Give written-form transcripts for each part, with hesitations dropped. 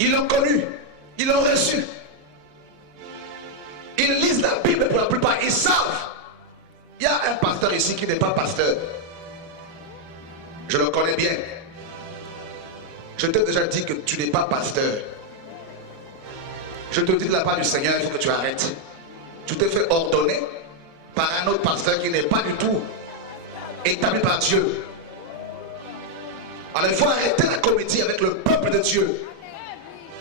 Ils l'ont connu, ils l'ont reçu. Ils lisent la Bible pour la plupart, ils savent. Il y a un pasteur ici qui n'est pas pasteur. Je le connais bien. Je t'ai déjà dit que tu n'es pas pasteur. Je te dis de la part du Seigneur, il faut que tu arrêtes. Tu t'es fait ordonner par un autre pasteur qui n'est pas du tout établi par Dieu. Alors il faut arrêter la comédie avec le peuple de Dieu.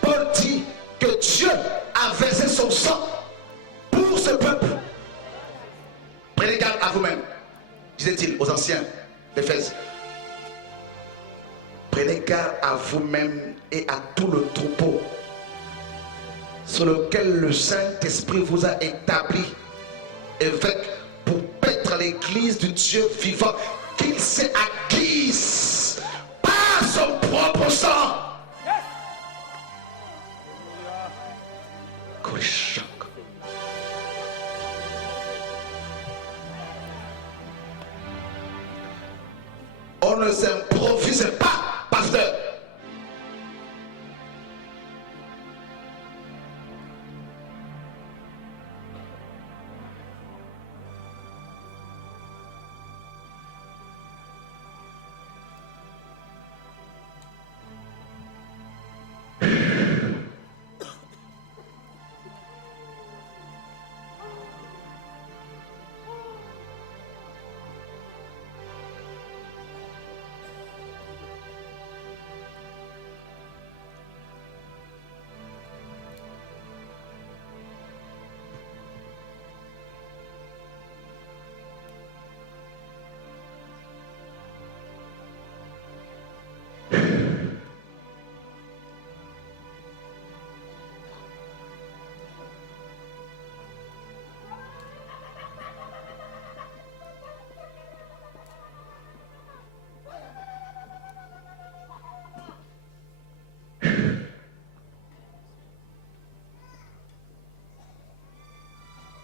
Paul dit que Dieu a versé son sang pour ce peuple. Prenez garde à vous-même, disait-il aux anciens d'Éphèse. Prenez garde à vous-même et à tout le troupeau sur lequel le Saint-Esprit vous a établi évêque pour paître l'église du Dieu vivant qu'il s'est acquise par son propre sang. On ne s'improvise pas, pasteur.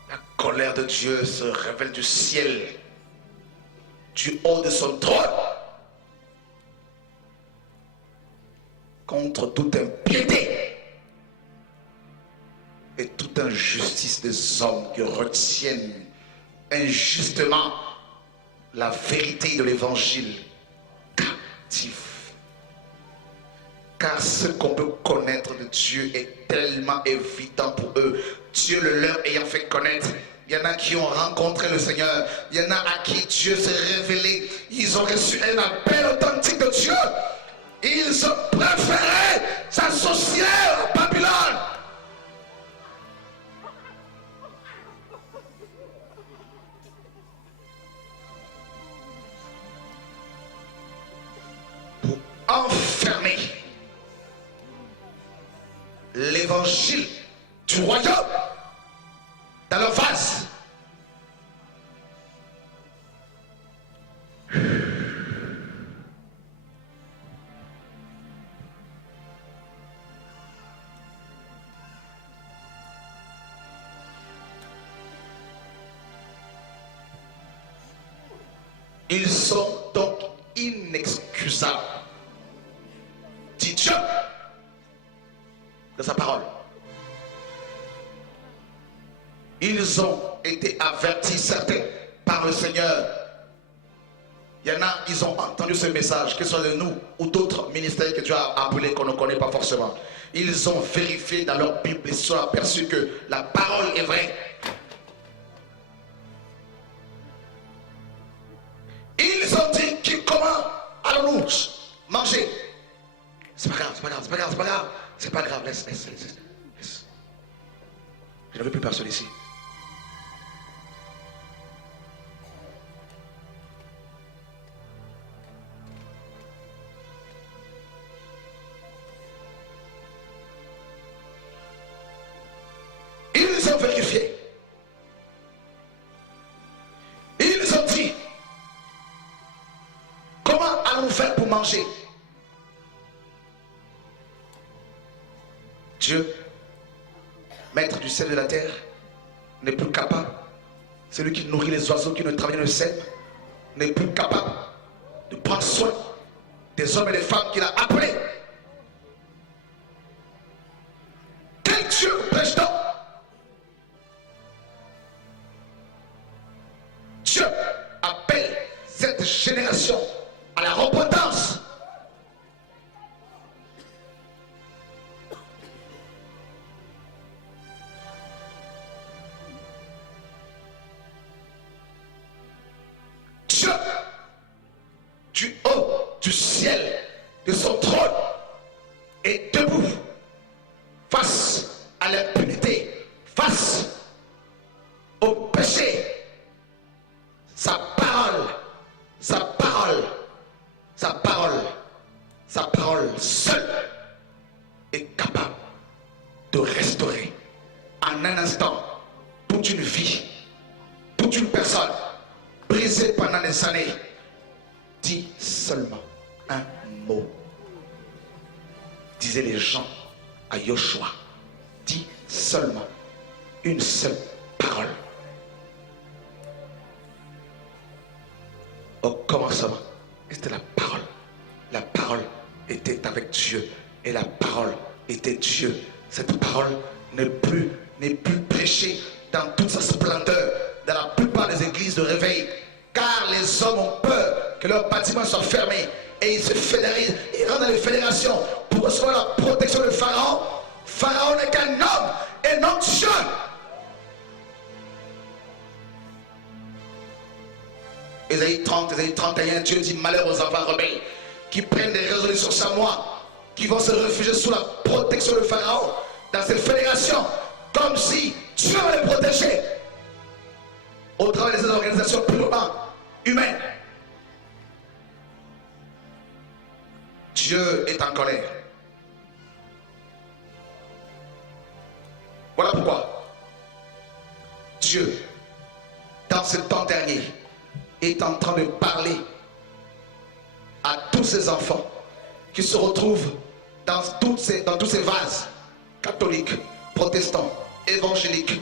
La colère de Dieu se révèle du ciel, du haut de son trône, contre toute impiété et toute injustice des hommes qui retiennent injustement la vérité de l'évangile captif. Car ce qu'on peut connaître de Dieu est tellement évident pour eux. Dieu le leur ayant fait connaître. Il y en a qui ont rencontré le Seigneur. Il y en a à qui Dieu s'est révélé. Ils ont reçu un appel authentique de Dieu. Ils ont préféré s'associer à Babylone. Pour enfermer l'évangile du royaume dans leur vase. Ils sont donc inexcusables, dit Dieu de sa parole. Ils ont été avertis, certains, par le Seigneur. Il y en a, ils ont entendu ce message, que ce soit de nous ou d'autres ministères que Dieu a appelés qu'on ne connaît pas forcément. Ils ont vérifié dans leur Bible, ils se sont aperçus que la parole est vraie. Ils ont dit, comment allons-nous manger? C'est pas grave, c'est pas grave, c'est pas grave, c'est pas grave. C'est pas grave, laisse. Je ne veux plus personne ici. Ils ont vérifié. Ils ont dit, comment allons-nous faire pour manger? Dieu, maître du ciel et de la terre, n'est plus capable. Celui qui nourrit les oiseaux qui ne travaillent le sème n'est plus capable de prendre soin des hommes et des femmes qu'il a appelés. de son trône est debout face à l'impunité, face au péché. Sa parole, sa parole, sa parole, sa parole seule est capable de restaurer en un instant toute une vie, toute une personne brisée pendant des années. Dis seulement un mot. Disaient les gens à Yoshua. Dis seulement une seule parole. Au commencement, c'était la parole. La parole était avec Dieu et la parole était Dieu. Cette parole n'est plus prêchée dans toute sa splendeur dans la plupart des églises de réveil, car les hommes ont peur que leurs bâtiments soient fermés et ils se fédérisent, ils rentrent dans les fédérations pour recevoir la protection de Pharaon. Pharaon n'est qu'un homme et non Dieu. Ésaïe 30, Ésaïe 31, Dieu dit: malheur aux enfants rebelles qui prennent des résolutions sur moi, qui vont se réfugier sous la protection de Pharaon dans cette fédération, comme si Dieu va les protéger au travers de ces organisations purement humaines. Dieu est en colère. Voilà pourquoi Dieu, dans ce temps dernier, est en train de parler à tous ces enfants qui se retrouvent dans tous ces vases catholiques, protestants, évangéliques,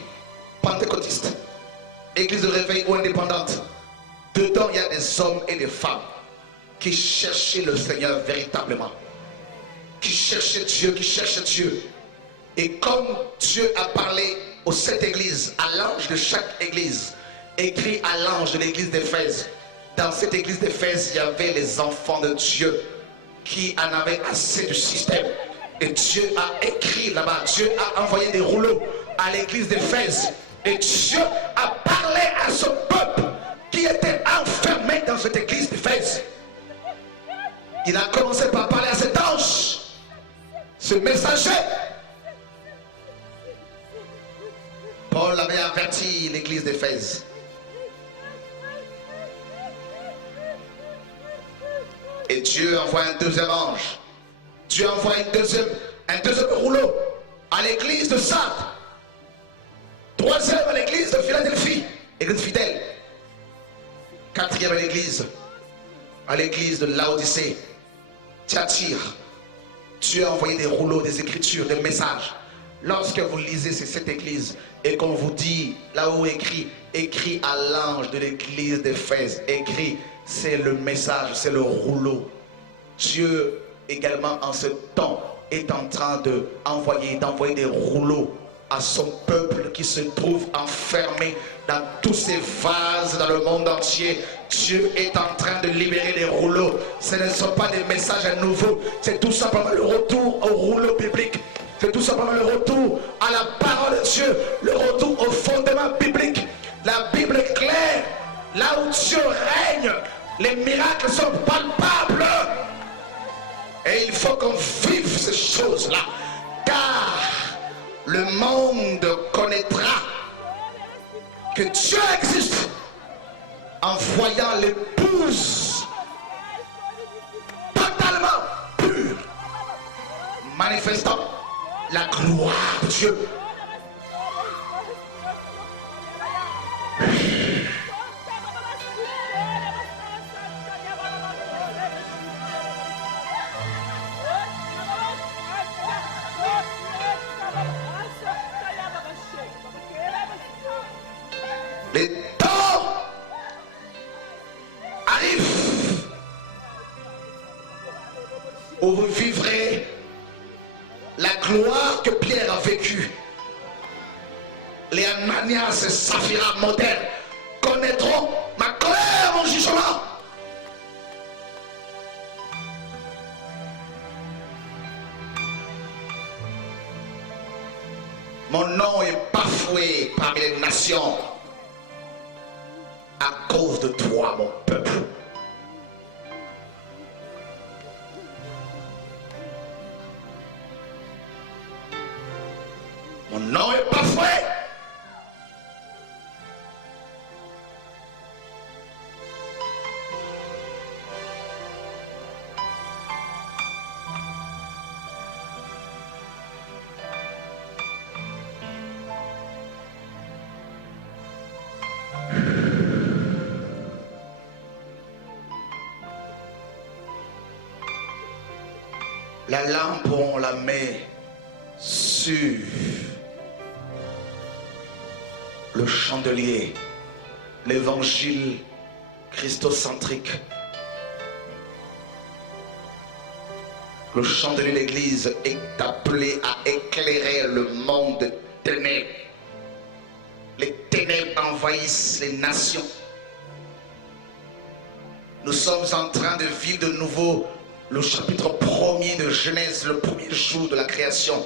pentecôtistes, églises de réveil ou indépendantes. Dedans, il y a des hommes et des femmes qui cherchaient le Seigneur véritablement, qui cherchaient Dieu. Et comme Dieu a parlé aux 7 églises, à l'ange de chaque église, écrit à l'ange de l'église d'Éphèse, dans cette église d'Éphèse, il y avait les enfants de Dieu qui en avaient assez du système. Et Dieu a écrit là-bas, Dieu a envoyé des rouleaux à l'église d'Éphèse. Et Dieu a parlé à son peuple qui était enfermé dans cette église d'Éphèse. Il a commencé par parler à cet ange, ce messager. Paul avait averti l'église d'Éphèse. Et Dieu envoie un deuxième ange. Dieu envoie un deuxième rouleau à l'église de Sardes. Troisième à l'église de Philadelphie, église fidèle. Quatrième à l'église de Laodicée, Thyatire. Dieu a envoyé des rouleaux, des écritures, des messages. Lorsque vous lisez ces 7 églises et qu'on vous dit, là où écrit à l'ange de l'église d'Éphèse, écrit, c'est le message, c'est le rouleau. Dieu également en ce temps est en train d'envoyer des rouleaux à son peuple qui se trouve enfermé dans tous ces vases dans le monde entier. Dieu est en train de libérer des rouleaux. Ce ne sont pas des messages nouveaux, c'est tout simplement le retour au rouleau biblique. C'est tout simplement le retour à la parole de Dieu, le retour au fondement biblique. La Bible est claire. Là où Dieu règne, les miracles sont palpables. Et il faut qu'on vive ces choses-là. Car le monde connaîtra que Dieu existe en voyant l'épouse totalement pure, manifestant la gloire de Dieu. Les temps arrivent où vous vivrez la gloire que Pierre a vécue. Les Ananias et Saphira modernes connaîtront ma colère, mon jugement. Mon nom est bafoué parmi les nations à cause de toi, mon peuple. Mon nom est bafoué. La lampe, on la met sur le chandelier, l'évangile christocentrique. Le chandelier de l'Église est appelé à éclairer le monde des ténèbres. Les ténèbres envahissent les nations. Nous sommes en train de vivre de nouveau le chapitre 1er de Genèse, le premier jour de la création.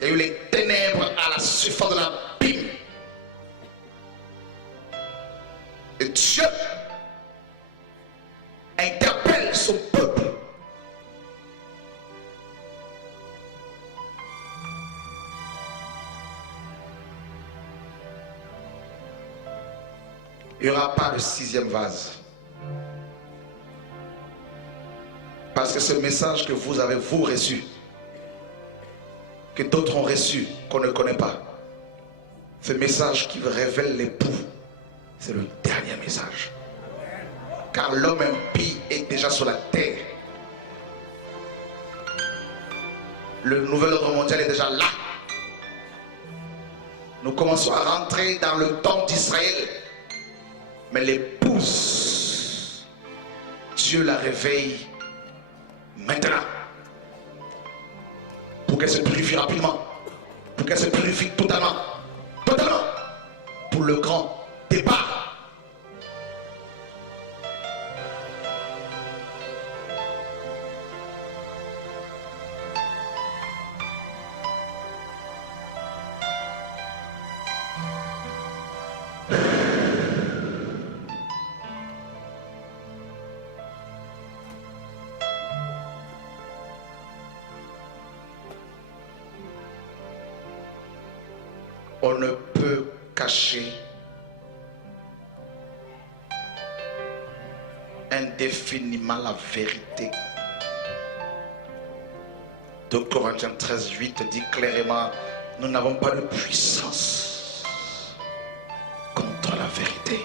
Il y a eu les ténèbres à la surface de l'abîme. Et Dieu interpelle son peuple. Il n'y aura pas de 6e vase. Parce que ce message que vous avez, vous, reçu, que d'autres ont reçu, qu'on ne connaît pas, ce message qui révèle l'époux, c'est le dernier message. Car l'homme impie est déjà sur la terre. Le nouvel ordre mondial est déjà là. Nous commençons à rentrer dans le temps d'Israël. Mais l'épouse, Dieu la réveille maintenant, pour qu'elle se purifie rapidement, pour qu'elle se purifie totalement, pour le grand départ. On ne peut cacher indéfiniment la vérité. 2 Corinthiens 13:8 dit clairement, nous n'avons pas de puissance contre la vérité.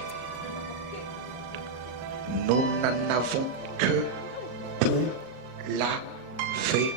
Nous n'en avons que pour la vérité.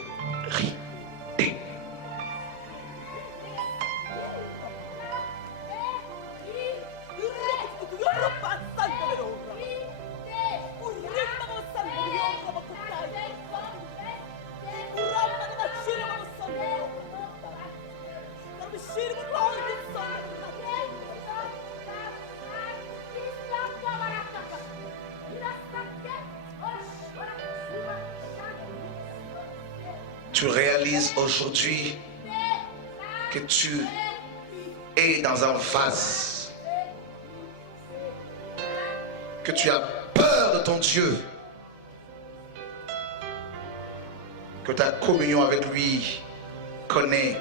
Tu réalises aujourd'hui que tu es dans un vase, que tu as peur de ton Dieu, que ta communion avec lui connaît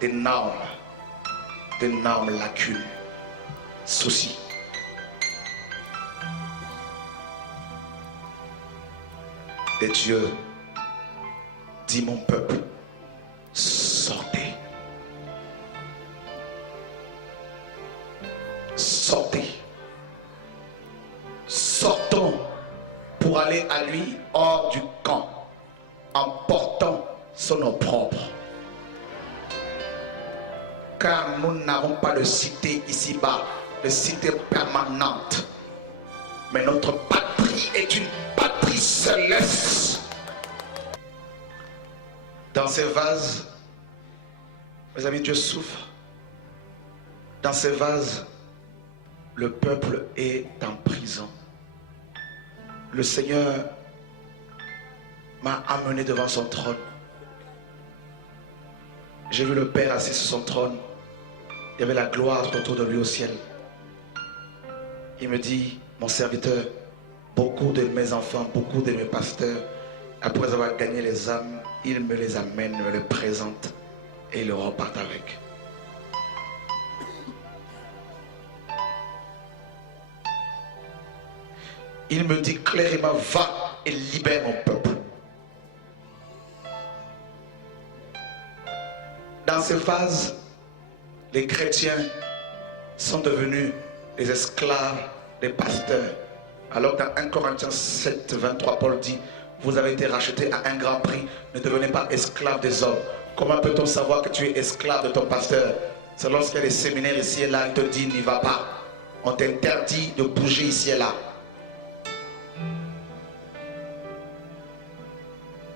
d'énormes lacunes, soucis. Et Dieu dit, mon peuple, sortez. Sortez. Sortons pour aller à lui hors du camp, en portant son nom propre. Car nous n'avons pas de cité ici-bas, de cité permanente. Mais notre patrie est une patrie céleste. Dans ces vases, mes amis, Dieu souffre. Dans ces vases, le peuple est en prison. Le Seigneur m'a amené devant son trône. J'ai vu le Père assis sur son trône. Il y avait la gloire autour de lui au ciel. Il me dit, mon serviteur, beaucoup de mes enfants, beaucoup de mes pasteurs, après avoir gagné les âmes, ils me les amènent, me les présentent. Et il repart avec. Il me dit clairement, va et libère mon peuple. Dans ces phases, les chrétiens sont devenus les esclaves des pasteurs. Alors dans 1 Corinthiens 7, 23, Paul dit, vous avez été rachetés à un grand prix, ne devenez pas esclaves des hommes. Comment peut-on savoir que tu es esclave de ton pasteur? C'est lorsqu'il y a des séminaires ici et là, il te dit, n'y va pas. On t'interdit de bouger ici et là.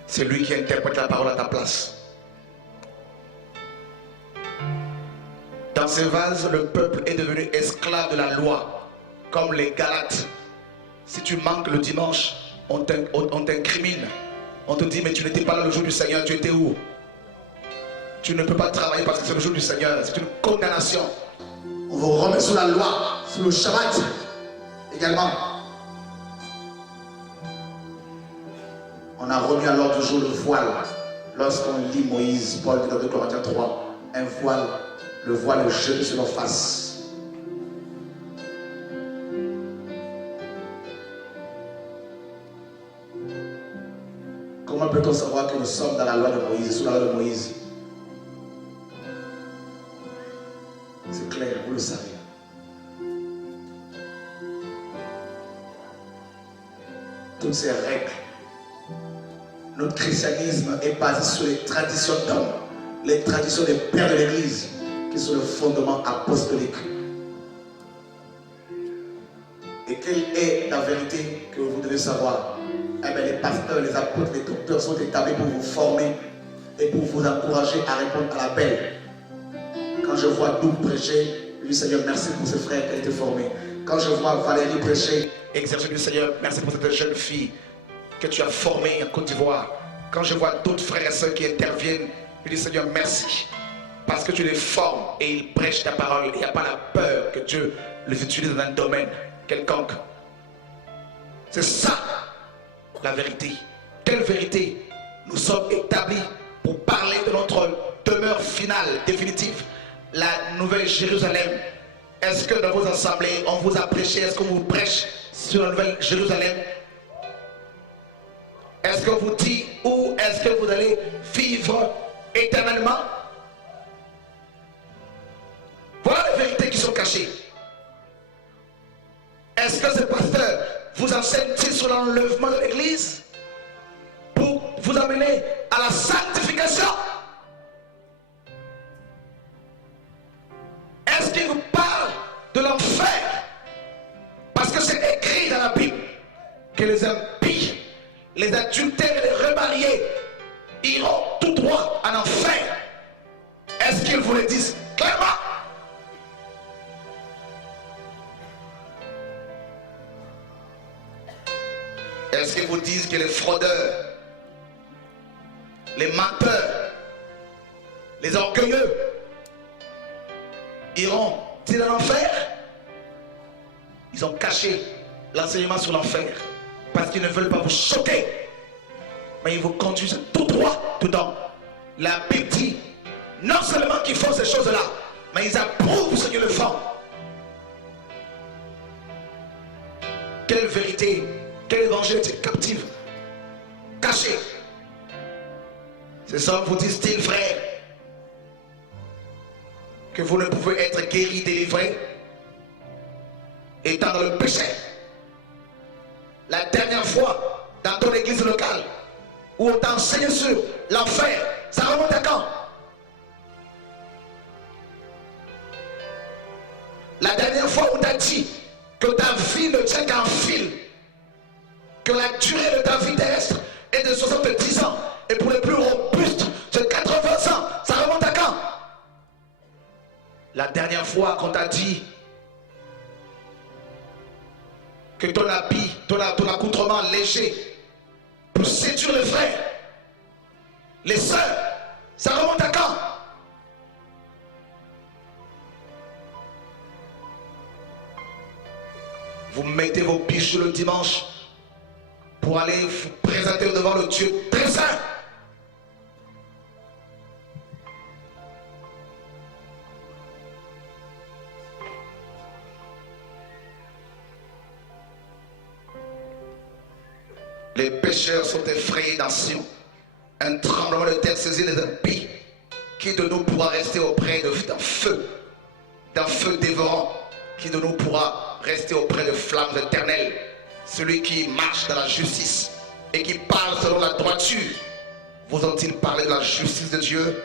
C'est lui qui interprète la parole à ta place. Dans ces vases, le peuple est devenu esclave de la loi, comme les Galates. Si tu manques le dimanche, on t'incrimine. On te dit, mais tu n'étais pas là le jour du Seigneur, tu étais où? Tu ne peux pas travailler parce que c'est le jour du Seigneur. C'est une condamnation. On vous remet sous la loi, sous le Shabbat également. On a remis à l'ordre du jour le voile. Lorsqu'on lit Moïse, Paul dit dans 2 Corinthiens 3, un voile, le voile est jeté sur leur face. Comment peut-on savoir que nous sommes dans la loi de Moïse, sous la loi de Moïse? C'est clair, vous le savez. Toutes ces règles. Notre christianisme est basé sur les traditions d'hommes, les traditions des pères de l'Église, qui sont le fondement apostolique. Et quelle est la vérité que vous devez savoir? Eh bien, les pasteurs, les apôtres, les docteurs sont établis pour vous former et pour vous encourager à répondre à l'appel. Quand je vois Doug prêcher, je dis Seigneur, merci pour ce frère qui a été formé. Quand je vois Valérie prêcher, exercer du Seigneur, merci pour cette jeune fille que tu as formée en Côte d'Ivoire. Quand je vois d'autres frères et sœurs qui interviennent, je dis Seigneur, merci. Parce que tu les formes et ils prêchent ta parole. Il n'y a pas la peur que Dieu les utilise dans un domaine quelconque. C'est ça la vérité. Quelle vérité? Nous sommes établis pour parler de notre demeure finale, définitive, la nouvelle Jérusalem. Est-ce que dans vos assemblées, on vous a prêché? Est-ce qu'on vous prêche sur la nouvelle Jérusalem? Est-ce qu'on vous dit où est-ce que vous allez vivre éternellement? Voilà les vérités qui sont cachées. Est-ce que ce pasteur vous enseigne-t-il sur l'enlèvement de l'Église pour vous amener à la sanctification? Est-ce qu'il vous parle de l'enfer? Parce que c'est écrit dans la Bible que les impies, les adultères et les remariés iront tout droit en enfer. Est-ce qu'ils vous le disent clairement? Est-ce qu'ils vous disent que les fraudeurs, les menteurs, les orgueilleux iront-ils en enfer? Ils ont caché l'enseignement sur l'enfer parce qu'ils ne veulent pas vous choquer, mais ils vous conduisent tout droit dedans. La Bible dit non seulement qu'ils font ces choses-là, mais ils approuvent ce qu'ils le font. Quelle vérité, quel évangile est captif, caché? Ces hommes vous disent-ils, frère, que vous ne pouvez être guéri, délivré, étant dans le péché? La dernière fois, dans ton église locale, où on t'a enseigné sur l'enfer, ça remonte à quand? La dernière fois, on t'a dit que ta vie ne tient qu'à un fil, que la durée de ta vie terrestre est de 70 ans, et pour les plus robustes, c'est 80 ans. Ça remonte à quand? La dernière fois qu'on t'a dit que ton habit, ton accoutrement léger pour séduire les frères, les sœurs, ça remonte à quand? Vous mettez vos bijoux le dimanche pour aller vous présenter devant le Dieu très saint. Les pécheurs sont effrayés dans Sion. Un tremblement de terre saisit les impies. Qui de nous pourra rester auprès d'un feu dévorant? Qui de nous pourra rester auprès de flammes éternelles? Celui qui marche dans la justice et qui parle selon la droiture. Vous ont-ils parlé de la justice de Dieu,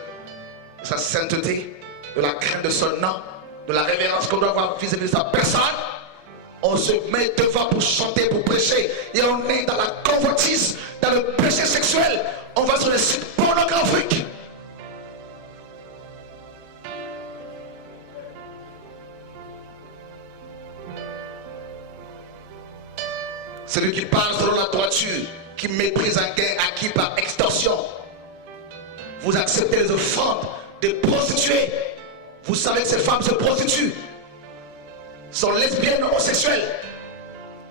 de sa sainteté, de la crainte de son nom, de la révérence qu'on doit avoir vis-à-vis de sa personne? On se met devant pour chanter, pour prêcher, et on est dans la convoitise, dans le péché sexuel. On va sur les sites pornographiques. Celui qui parle selon la droiture, qui méprise un gain acquis par extorsion. Vous acceptez les offrandes des prostituées. Vous savez que ces femmes se prostituent, sont lesbiennes, homosexuelles.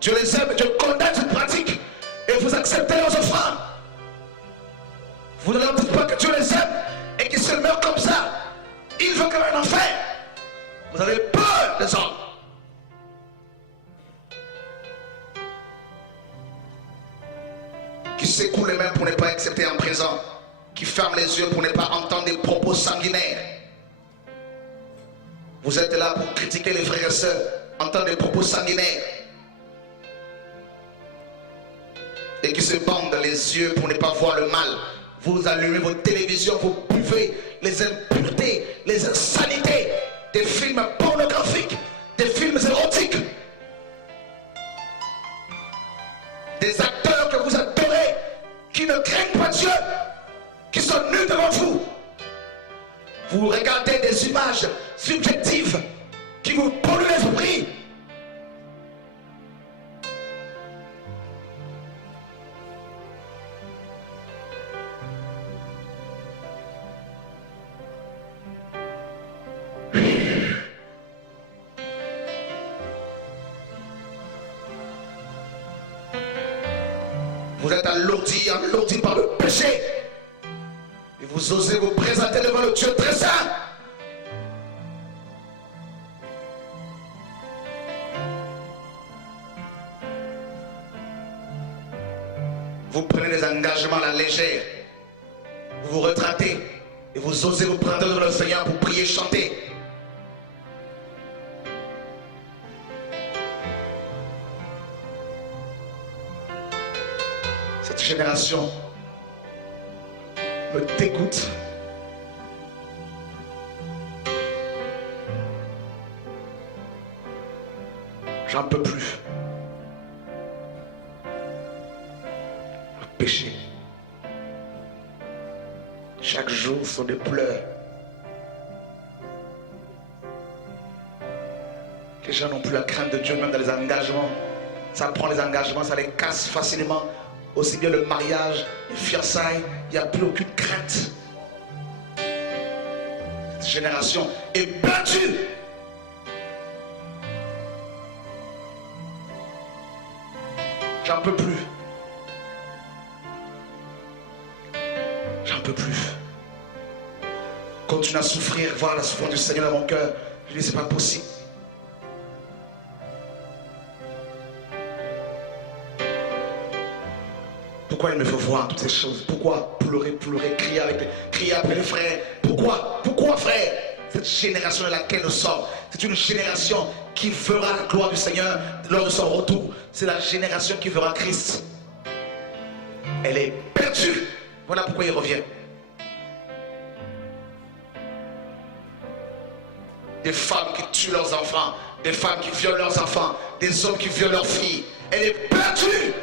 Dieu les aime, Dieu condamne cette pratique. Et vous acceptez leurs offrandes. Vous ne leur dites pas que Dieu les aime et qu'ils se meurent comme ça. Ils veulent comme un enfer. Vous avez peur des hommes. Qui secoue les mains pour ne pas accepter en présent, qui ferme les yeux pour ne pas entendre des propos sanguinaires. Vous êtes là pour critiquer les frères et sœurs, entendre des propos sanguinaires. Et qui se bandent les yeux pour ne pas voir le mal. Vous allumez votre télévision, vous buvez les impuretés, les insanités, des films pornographiques, des films érotiques, des acteurs que vous adorez, qui ne craignent pas Dieu, qui sont nus devant vous. Vous regardez des images subjectives qui vous polluent l'esprit. Vous êtes alourdi par le péché. Et vous osez vous présenter devant le Dieu très saint. Vous prenez des engagements à la légère. Vous vous retraitez et vous osez vous prendre devant le Seigneur pour prier, chanter. Cette génération me dégoûte. J'en peux plus. Le péché. Chaque jour sont des pleurs. Les gens n'ont plus la crainte de Dieu, même dans les engagements. Ça prend les engagements, ça les casse facilement. Aussi bien le mariage, les fiançailles, il n'y a plus aucune crainte. Cette génération est perdue. J'en peux plus. J'en peux plus. Continue à souffrir, voir la souffrance du Seigneur dans mon cœur. Je dis, c'est pas possible. Pourquoi il me faut voir toutes ces choses? Pourquoi pleurer, crier après les frères? Pourquoi frère? Cette génération de laquelle nous sommes, c'est une génération qui verra la gloire du Seigneur lors de son retour. C'est la génération qui verra Christ. Elle est perdue. Voilà pourquoi il revient. Des femmes qui tuent leurs enfants, des femmes qui violent leurs enfants, des hommes qui violent leurs filles. Elle est perdue.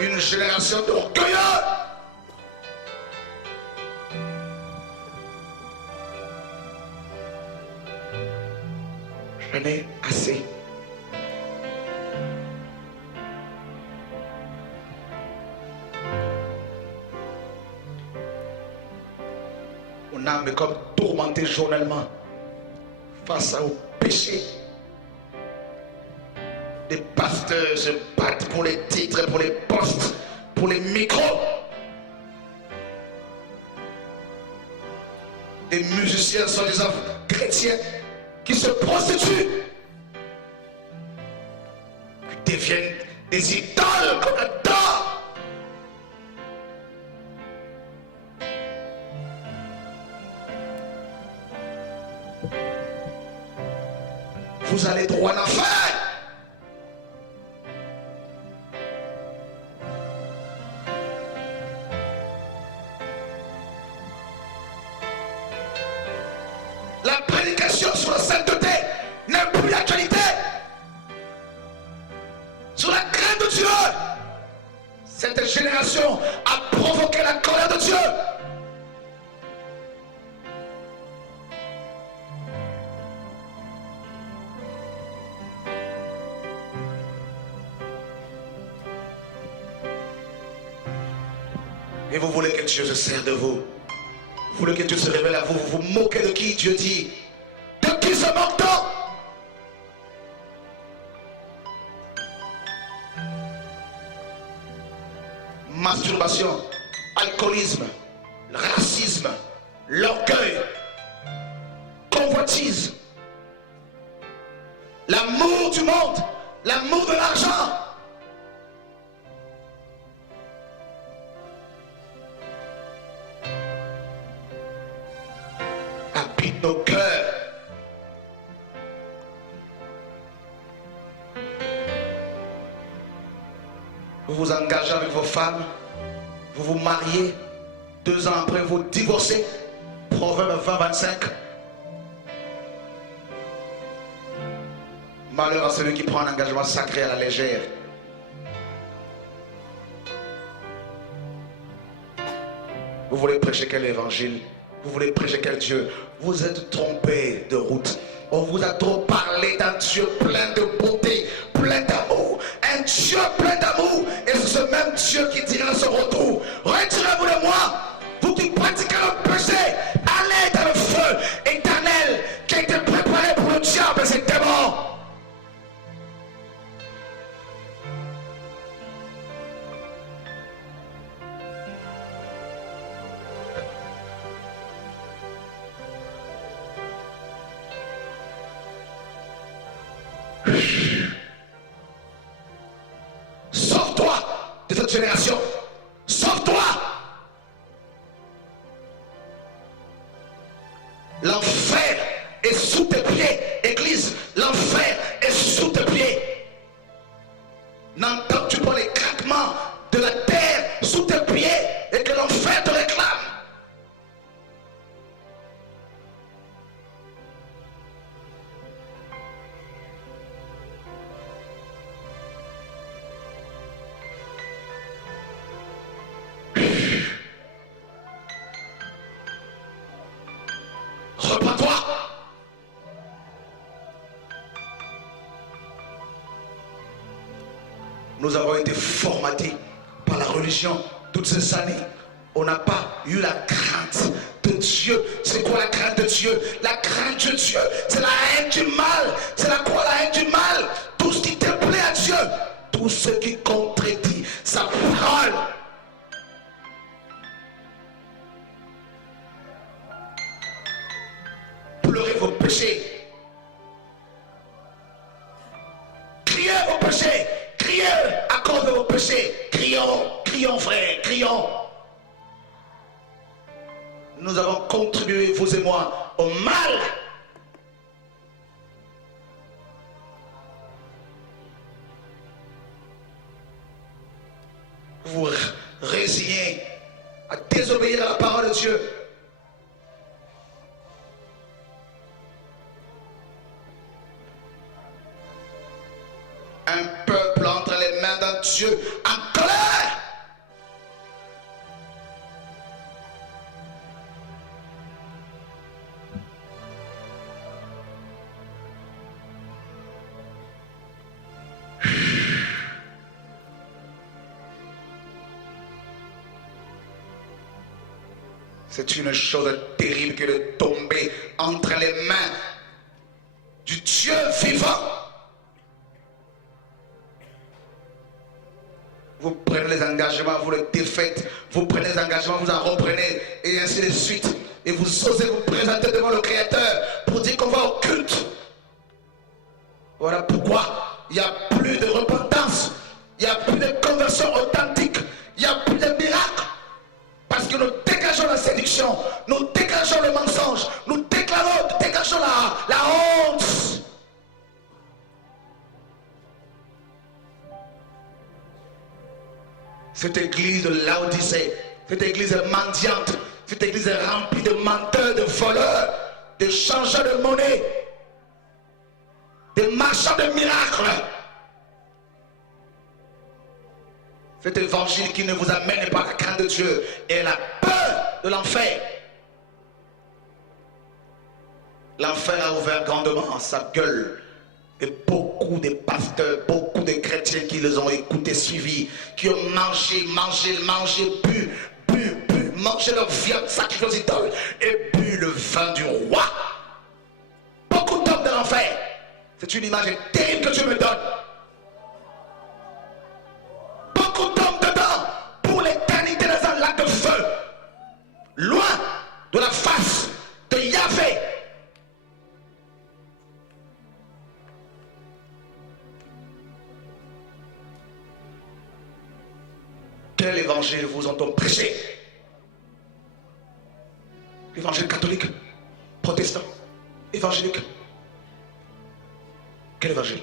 Une génération d'orgueilleux. J'en ai assez. Mon âme est comme tourmentée journellement face au péché. Des pasteurs se battent pour les titres, pour les postes, pour les micros. Des musiciens soi-disant chrétiens qui se prostituent. deviennent des idoles qu'on adore. Vous allez droit en enfer. La prédication sur la sainteté n'est plus d'actualité. Sur la crainte de Dieu, cette génération a provoqué la colère de Dieu. Et vous voulez que Dieu se sert de vous. Vous voulez que Dieu se révèle à vous. Vous vous moquez de qui? Dieu dit. De qui se moque-t-on? Masturbation, alcoolisme, racisme, l'orgueil, convoitise, l'amour du monde, l'amour de l'argent. Habite nos cœurs. Vous vous engagez avec vos femmes, vous vous mariez, 2 ans après vous divorcez. Proverbe 20-25. Malheur à celui qui prend un engagement sacré à la légère. Vous voulez prêcher quel évangile? Vous voulez prêcher quel Dieu? Vous êtes trompé de route. On vous a trop parlé d'un Dieu plein de beauté, plein d'amour. Un Dieu plein d'amour. Et c'est ce même Dieu qui dira à son retour: retirez-vous de moi, vous qui pratiquez le péché, allez dans le feu éternel qui a été préparé pour le diable et ses démons. Sauve-toi de cette génération. Sauve-toi. L'enfer est sous tes pieds, Église. L'enfer est sous tes pieds. N'entends-tu pas les craquements de la terre sous tes pieds et que l'enfer te réclame? Repends-toi. Nous avons été formatés par la religion toutes ces années. On n'a pas eu la crainte de Dieu. C'est quoi la crainte de Dieu? La crainte de Dieu, c'est la haine du mal. C'est la quoi, la haine du mal? Tout ce qui déplaît à Dieu, tout ce qui contredit sa parole. Pleurez vos péchés. Criez vos péchés. Criez à cause de vos péchés. Crions, crions frère, crions. Nous avons contribué, vous et moi, au mal. Vous vous résignez à désobéir à la parole de Dieu. Un peuple entre les mains d'un Dieu en colère. C'est une chose terrible que de tomber entre les mains du Dieu vivant. Vous prenez les engagements, vous les défaites. Vous prenez les engagements, vous en reprenez. Et ainsi de suite. Et vous osez vous présenter devant le Créateur pour dire qu'on va au culte. Voilà pourquoi il n'y a plus de repentance, il n'y a plus de conversion authentique, il n'y a plus de miracle. Parce que nous dégageons la séduction, nous dégageons le mensonge, nous dégageons la honte. Cette église de Laodicée, cette église est mendiante, cette église est remplie de menteurs, de voleurs, de changeurs de monnaie, de marchands de miracles. Cet évangile qui ne vous amène pas à la crainte de Dieu et la peur de l'enfer. L'enfer a ouvert grandement sa gueule. Et beaucoup de pasteurs, beaucoup de chrétiens qui les ont écoutés, suivis, qui ont mangé, bu, mangé leur viande, sacrifié aux idoles et bu le vin du roi. Beaucoup d'hommes de l'enfer. C'est une image terrible que Dieu me donne. Beaucoup d'hommes dedans pour l'éternité dans un lac de feu. Loin de la face de Yahvé. Quel évangile vous ont-on prêché? Évangile catholique, protestant, évangélique. Quel évangile?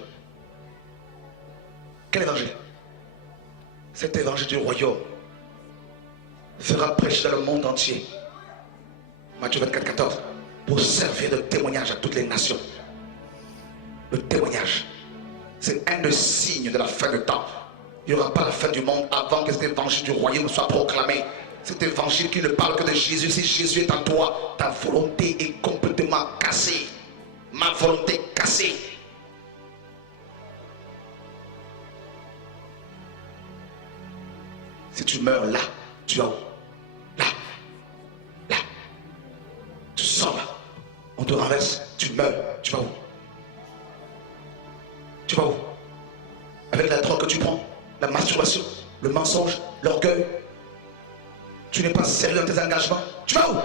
Quel évangile? Cet évangile du royaume sera prêché dans le monde entier. Matthieu 24, 14. Pour servir de témoignage à toutes les nations. Le témoignage, c'est un des signes de la fin du temps. Il n'y aura pas la fin du monde avant que cet évangile du royaume soit proclamé. Cet évangile qui ne parle que de Jésus. Si Jésus est en toi, ta volonté est complètement cassée. Ma volonté est cassée. Si tu meurs là, tu vas où? Là. Là. Tu sors là. On te renverse. Tu meurs. Tu vas où? Tu vas où? Avec la drogue que tu prends, la masturbation, le mensonge, l'orgueil. Tu n'es pas sérieux dans tes engagements. Tu vas où?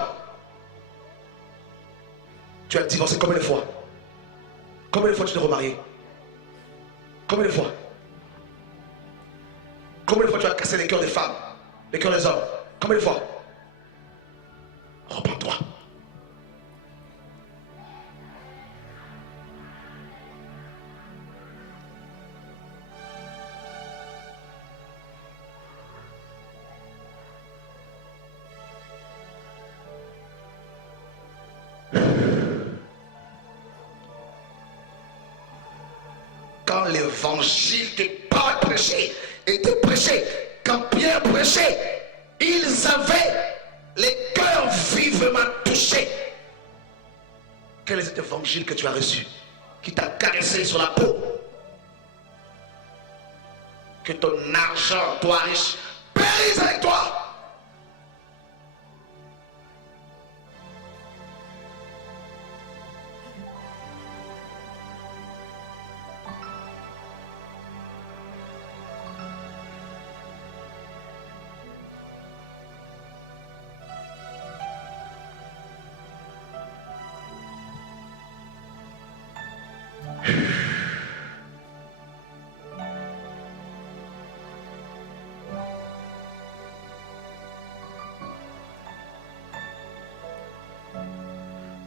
Tu as divorcé combien de fois? Combien de fois tu t'es remarié? Combien de fois? Combien de fois tu as cassé les cœurs des femmes, les cœurs des hommes? Combien de fois? Reprends-toi. Quand l'évangile que Paul prêchait était prêché, quand Pierre prêchait, ils avaient les cœurs vivement touchés. Quel est cet évangile que tu as reçu, qui t'a caressé sur la peau? Que ton argent, toi riche, périsse avec toi.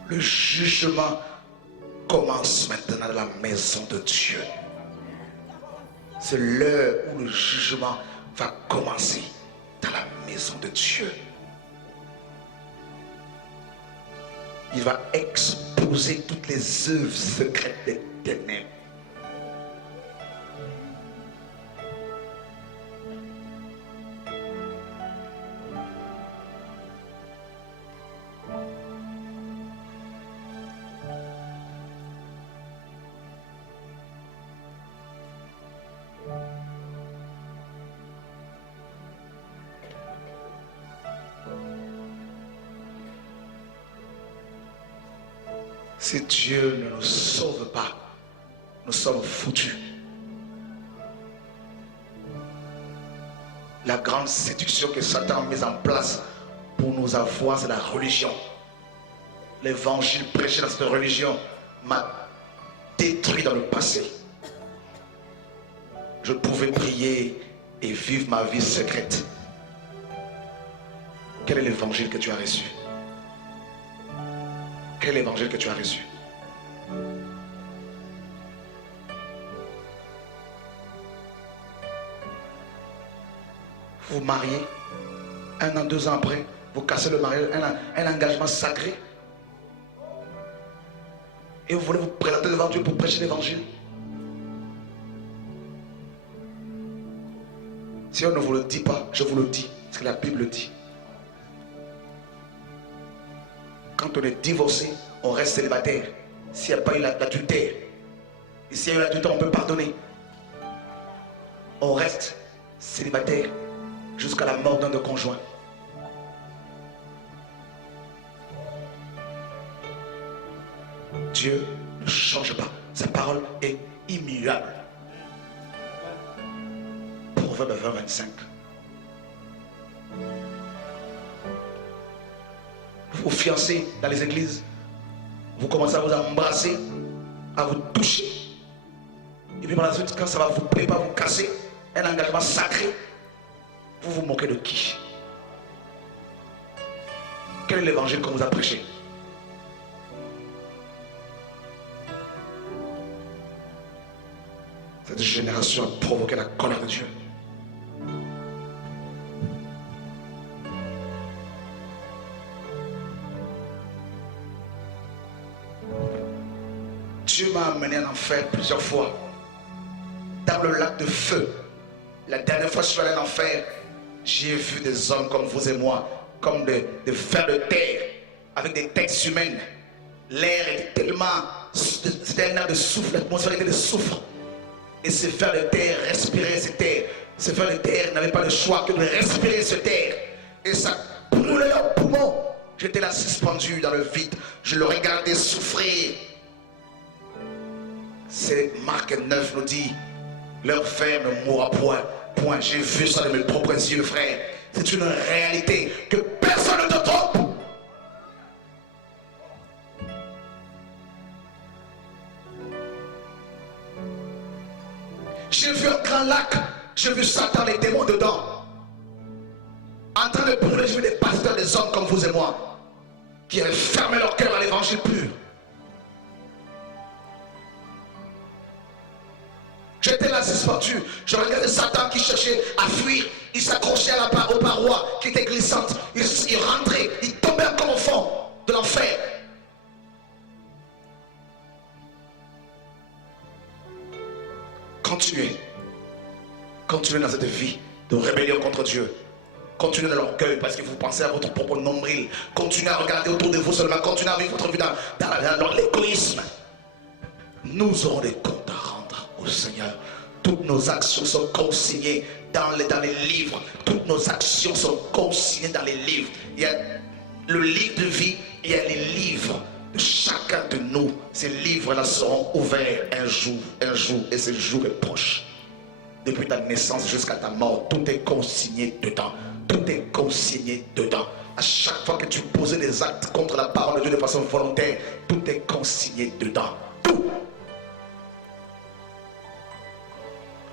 Le jugement commence maintenant dans la maison de Dieu. C'est l'heure où le jugement va commencer dans la maison de Dieu. Il va exposer toutes les œuvres secrètes des ténèbres. Si Dieu ne nous sauve pas, nous sommes foutus. La grande séduction que Satan a mise en place pour nous avoir, c'est la religion. L'évangile prêché dans cette religion m'a détruit dans le passé. je pouvais prier et vivre ma vie secrète. Quel est l'évangile que tu as reçu? Quel est l'évangile que tu as reçu? Vous vous mariez, 1 an, 2 ans après, vous cassez le mariage, un engagement sacré. Et vous voulez vous présenter devant Dieu pour prêcher l'évangile. Si on ne vous le dit pas, je vous le dis, parce que la Bible dit. Quand on est divorcé, on reste célibataire. S'il n'y a pas eu l'adultère, et s'il y a eu l'adultère, on peut pardonner. On reste célibataire jusqu'à la mort d'un de conjoints. Dieu ne change pas. Sa parole est immuable. Proverbe 20, 25. Vous vous fiancez dans les églises, vous commencez à vous embrasser, à vous toucher. Et puis par la suite, quand ça va vous plaire, pas vous casser, un engagement sacré, vous vous moquez de qui? Quel est l'évangile qu'on vous a prêché? Cette génération a provoqué la colère de Dieu. Dieu m'a amené en enfer plusieurs fois. Dans le lac de feu. La dernière fois que je suis allé en enfer, j'ai vu des hommes comme vous et moi, comme des vers de terre, avec des têtes humaines. L'air était tellement... C'était un air de souffle, l'atmosphère était de soufre. Et ces vers de terre respiraient cette terre. Ces vers de terre n'avaient pas le choix que de respirer cette terre. Et ça brûlait leurs poumons. J'étais là suspendu dans le vide. Je le regardais souffrir. C'est Marc 9 nous dit, leur fer ne mourra point. Point. J'ai vu ça de mes propres yeux, frère. C'est une réalité que personne ne te trompe. J'ai vu un grand lac, j'ai vu Satan, les démons dedans. En train de brûler, j'ai vu des pasteurs, des hommes comme vous et moi, qui avaient fermé leur cœur à l'évangile pur. J'étais là suspendu, je regardais Satan qui cherchait à fuir, il s'accrochait aux parois qui étaient glissantes, il rentrait, il tombait comme au fond de l'enfer. Continuez dans cette vie de rébellion contre Dieu. Continuez dans l'orgueil parce que vous pensez à votre propre nombril. Continuez à regarder autour de vous seulement, continuez à vivre votre vie dans l'égoïsme. Nous aurons des comptes à rendre au Seigneur. Toutes nos actions sont consignées dans les livres. Toutes nos actions sont consignées dans les livres. Il y a le livre de vie, il y a les livres de chacun de nous. Ces livres-là seront ouverts un jour, et ce jour est proche. Depuis ta naissance jusqu'à ta mort, tout est consigné dedans. Tout est consigné dedans. À chaque fois que tu posais des actes contre la parole de Dieu de façon volontaire, tout est consigné dedans. Tout.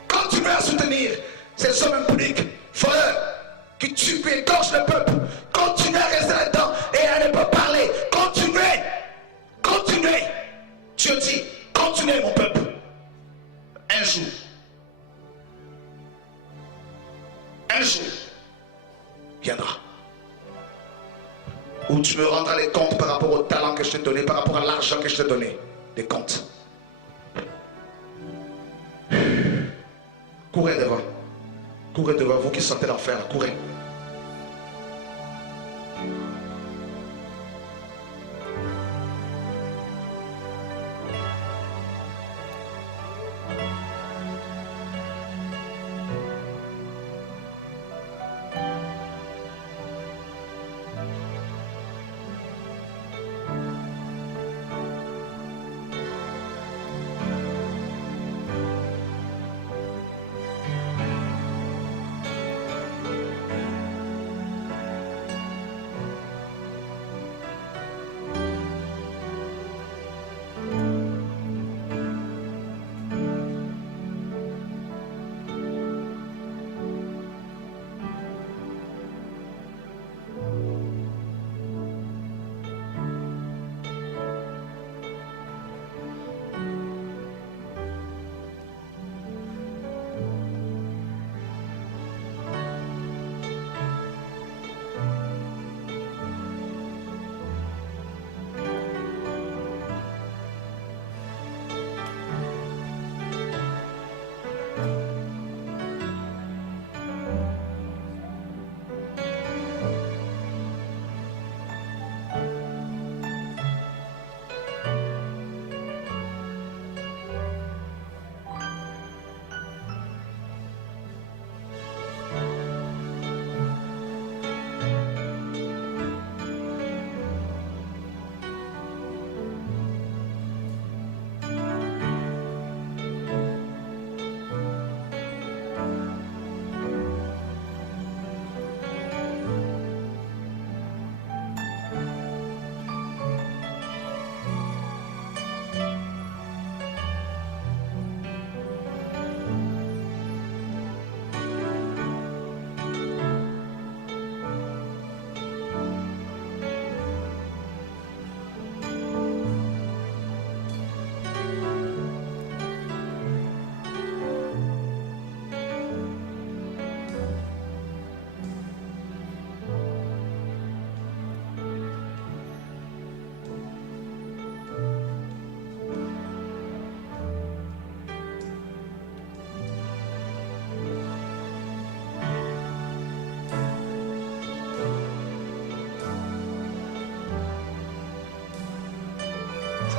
Continuez à soutenir ces hommes impudiques, voleurs, qui tuent et égorgent le peuple. Continuez à rester là-dedans et à ne pas parler. Continuez. Continuez. Dieu dit, continuez mon peuple. Un jour viendra où tu me rendras les comptes par rapport au talent que je t'ai donné, par rapport à l'argent que je t'ai donné. Des comptes. Courez devant vous qui sentez l'enfer, courez.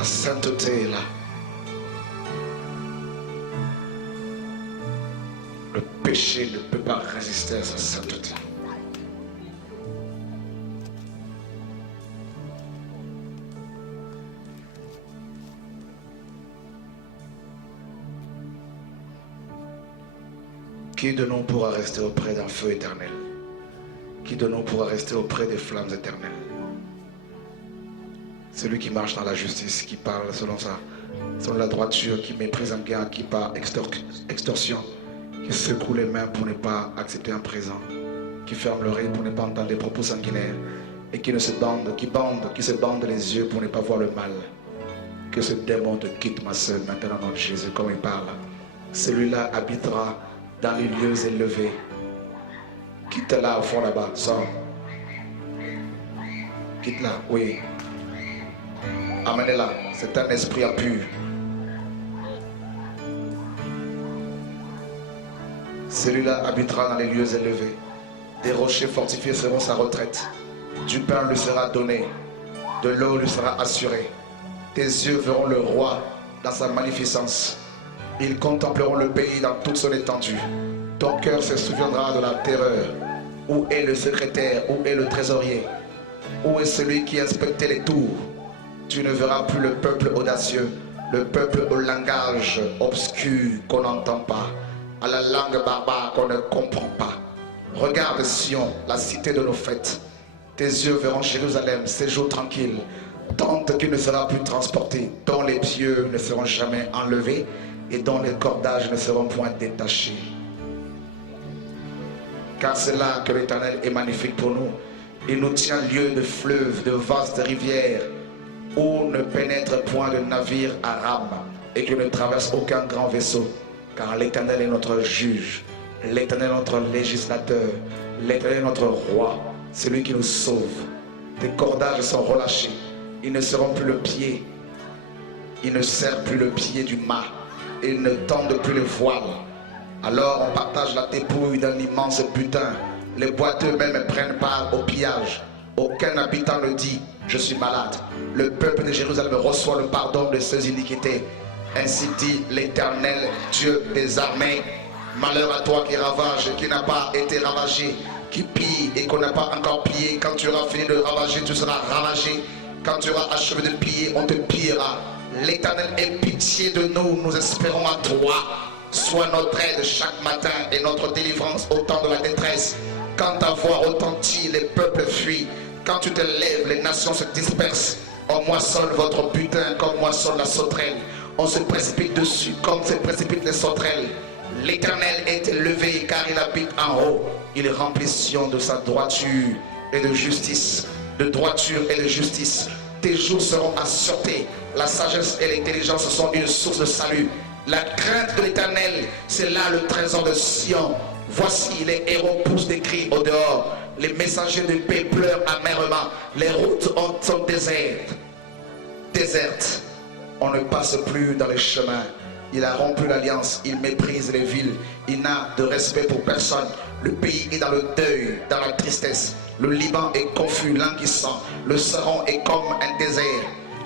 Sa sainteté est là. Le péché ne peut pas résister à sa sainteté. Qui de nous pourra rester auprès d'un feu éternel? Qui de nous pourra rester auprès des flammes éternelles? Celui qui marche dans la justice, qui parle selon la droiture, qui méprise un gain, qui par extorsion, qui secoue les mains pour ne pas accepter un présent, qui ferme l'oreille pour ne pas entendre des propos sanguinaires, et qui se bande les yeux pour ne pas voir le mal. Que ce démon te quitte, ma soeur, maintenant dans Jésus, comme il parle. Celui-là habitera dans les lieux élevés. Quitte-la au fond là-bas, sors. Quitte-la, oui. Amenez-la, c'est un esprit impur. Celui-là habitera dans les lieux élevés. Des rochers fortifiés seront sa retraite. Du pain lui sera donné. De l'eau lui sera assurée. Tes yeux verront le roi dans sa magnificence. Ils contempleront le pays dans toute son étendue. Ton cœur se souviendra de la terreur. Où est le secrétaire? Où est le trésorier? Où est celui qui inspectait les tours? Tu ne verras plus le peuple audacieux, le peuple au langage obscur qu'on n'entend pas, à la langue barbare qu'on ne comprend pas. Regarde Sion, la cité de nos fêtes. Tes yeux verront Jérusalem, séjour tranquille, tente qui ne sera plus transportée, dont les pieux ne seront jamais enlevés et dont les cordages ne seront point détachés. Car c'est là que l'Éternel est magnifique pour nous. Il nous tient lieu de fleuves, de vastes rivières, où ne pénètre point de navire à rame et que ne traverse aucun grand vaisseau. Car l'Éternel est notre juge, l'Éternel est notre législateur, l'Éternel est notre roi, celui qui nous sauve. Tes cordages sont relâchés, ils ne seront plus le pied, ils ne serrent plus le pied du mât, ils ne tendent plus le voile. Alors on partage la dépouille d'un immense butin, les boiteux même prennent part au pillage. Aucun habitant ne dit « Je suis malade ». Le peuple de Jérusalem reçoit le pardon de ses iniquités. Ainsi dit l'Éternel, Dieu des armées. Malheur à toi qui ravage et qui n'a pas été ravagé, qui pille et qu'on n'a pas encore pillé. Quand tu auras fini de ravager, tu seras ravagé. Quand tu auras achevé de piller, on te pillera. L'Éternel ait pitié de nous, nous espérons à toi. Sois notre aide chaque matin et notre délivrance au temps de la détresse. Quand ta voix retentit, les peuples fuient. Quand tu te lèves, les nations se dispersent. On moissonne votre butin comme moissonne la sauterelle. On se précipite dessus comme se précipitent les sauterelles. L'Éternel est élevé car il habite en haut. Il remplit Sion de sa droiture et de justice. De droiture et de justice. Tes jours seront à sûreté. La sagesse et l'intelligence sont une source de salut. La crainte de l'Éternel, c'est là le trésor de Sion. Voici les héros poussent des cris au dehors. Les messagers de paix pleurent amèrement. Les routes sont désertes. On ne passe plus dans les chemins. Il a rompu l'alliance. Il méprise les villes. Il n'a de respect pour personne. Le pays est dans le deuil, dans la tristesse. Le Liban est confus, languissant. Le Saron est comme un désert.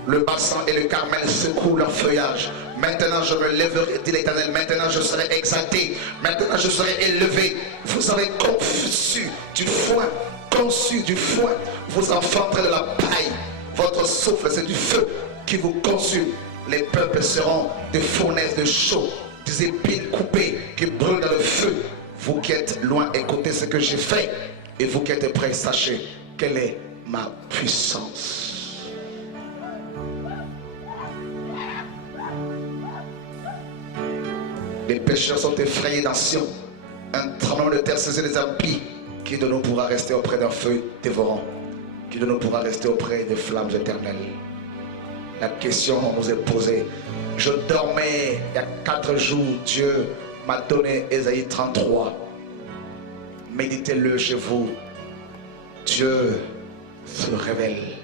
Le bassin et le Carmel secouent leur feuillage. Maintenant je me lèverai, dit l'Éternel. Maintenant je serai exalté. Maintenant je serai élevé. vous avez conçu du foin, vous enfanterez de la paille. Votre souffle, c'est du feu qui vous consume. Les peuples seront des fournaises de chaux, des épines coupées qui brûlent dans le feu. Vous qui êtes loin, écoutez ce que j'ai fait. Et vous qui êtes prêts, sachez quelle est ma puissance. Les pécheurs sont effrayés dans Sion. Un tremblement de terre saisit les impies. Qui de nous pourra rester auprès d'un feu dévorant? Qui de nous pourra rester auprès des flammes éternelles? La question nous est posée. Je dormais il y a 4 jours. Dieu m'a donné Ésaïe 33. Méditez-le chez vous. Dieu se révèle.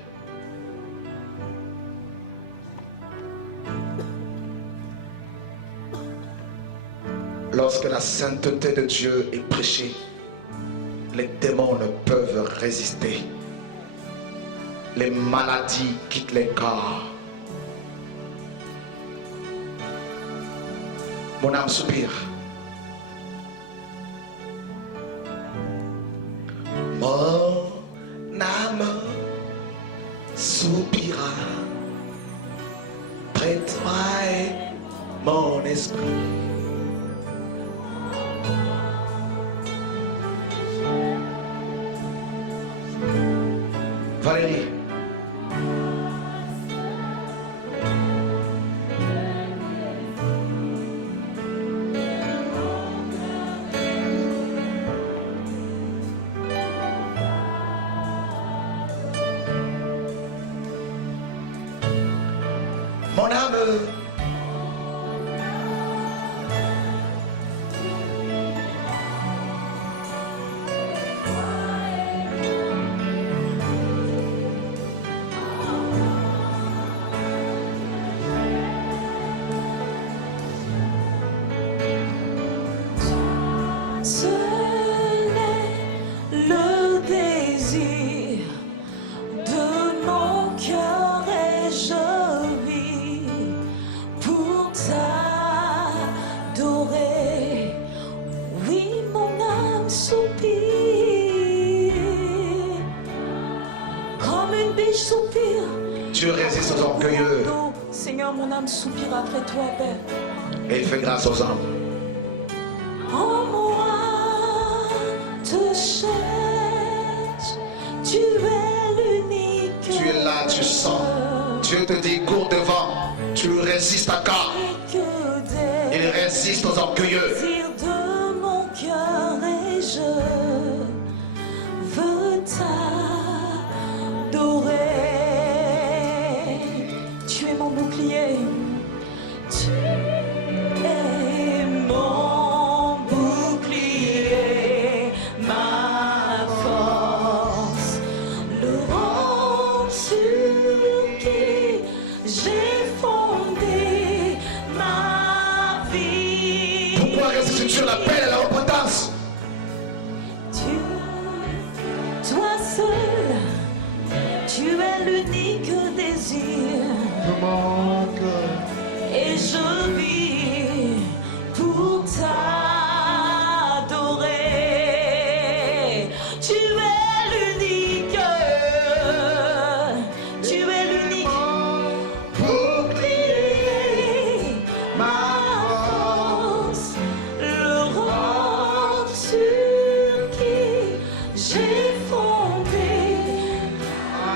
Lorsque la sainteté de Dieu est prêchée, les démons ne peuvent résister. Les maladies quittent les corps. Mon âme soupire. Mon âme soupira près de toi et mon esprit. Valérie. Mon âme Dieu résiste aux orgueilleux. Seigneur, mon âme soupire après toi, Père. Et il fait grâce aux hommes. En moi te cherche, tu es l'unique. Tu es là, tu sens. Dieu te dit, cours devant. Tu résistes à corps. Il résiste aux orgueilleux. De mon cœur et je veux t'adorer. Tu es mon bouclier. Tu es mon bouclier, ma force, le roc sur qui j'ai fondé ma vie. Pourquoi restes-tu l'appel à la repentance? Dieu, toi seul, tu es l'unique désir De mon cœur. et je vis pour t'adorer. Tu es l'unique, tu es l'unique bouclier, ma force, le roc sur qui j'ai fondé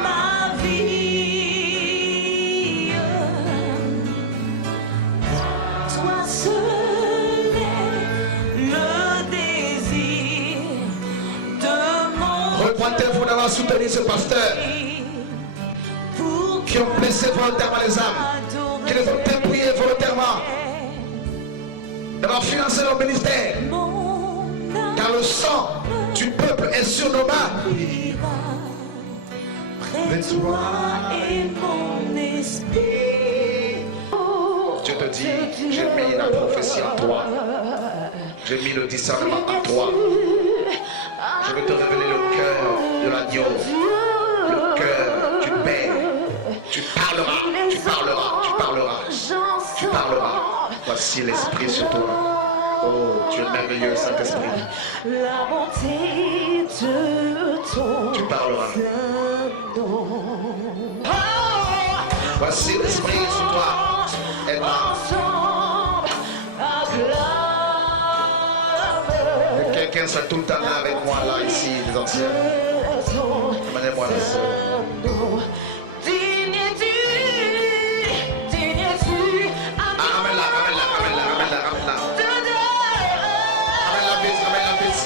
ma vie. Toi seul est le désir de mon Repentez-vous d'avoir soutenu ce pasteur pour qui ont blessé volontairement les âmes, qui les ont dépouillés volontairement, d'avoir financé leur ministère. Car le sang du peuple est sur nos mains. Près de toi et mon esprit. Dieu te dit, j'ai mis la prophétie en toi. J'ai mis le discernement en toi. Je vais te révéler le cœur de l'agneau, le cœur du Père. Tu parleras, tu parleras, tu parleras, tu parleras. Voici l'Esprit sur toi. Oh, tu es merveilleux, Saint-Esprit. La bonté de ton Tu parleras. Saint nom. Oh, Voici l'Esprit sur toi. Aide-moi. ensemble, acclame. Quelqu'un soit tout le temps là avec moi, là, ici, les anciens. Amenez-moi la sœur. Ramène-la, ramène-la, ramène-la, ramène-la, ramène-la. Ramène la vis, ramène la vis.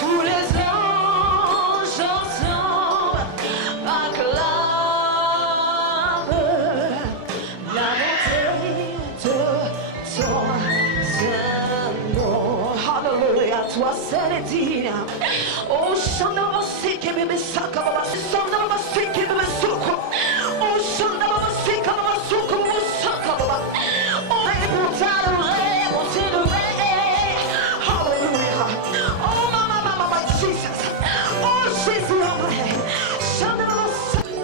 Tous les anges ensemble acclament la bonté de ton Saint nom. Hallelujah, toi seul est digne. Oh, Shandaba Siki Bibi Sakaba, Sandaba Siki Bibi Suko. Oh, Shandaba Sika Baba Suko Sakaba. Oh, hallelujah. Oh, Mama, Jesus. Oh, Jesus. Shandaba Siki.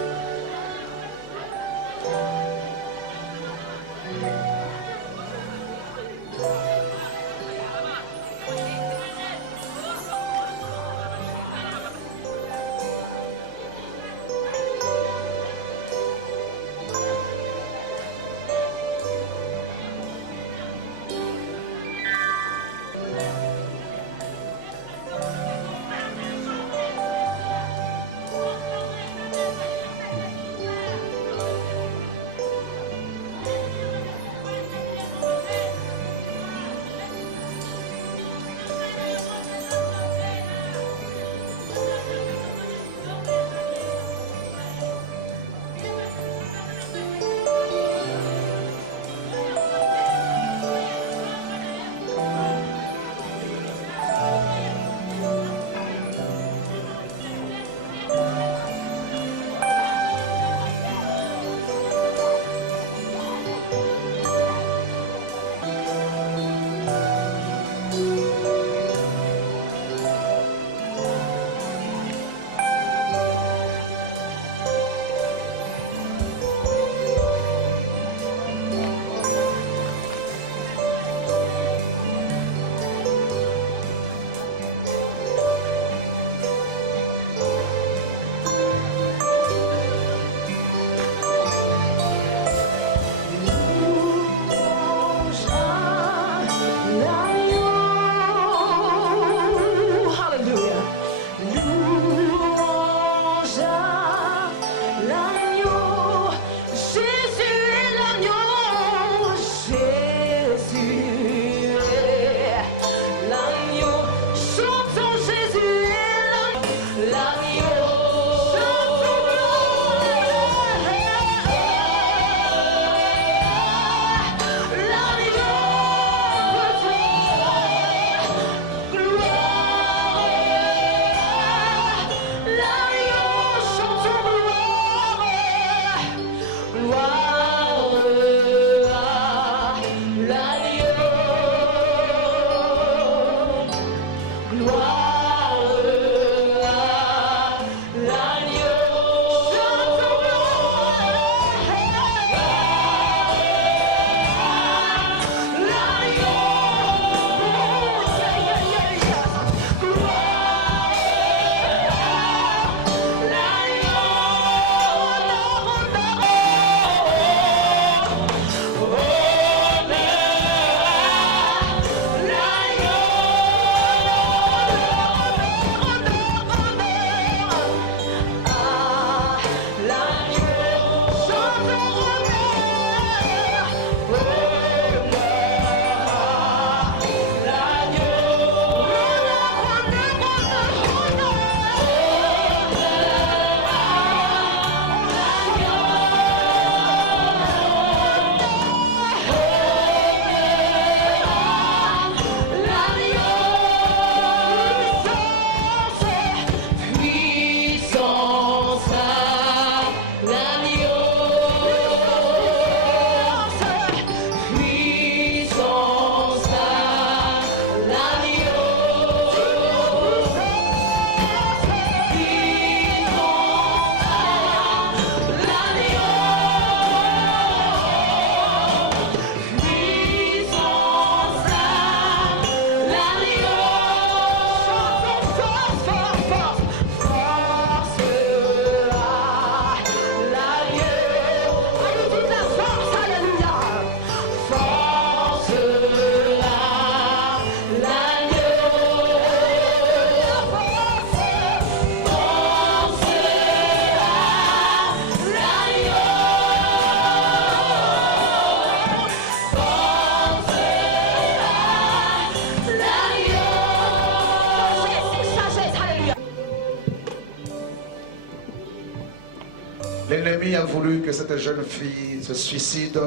a voulu que cette jeune fille se suicide,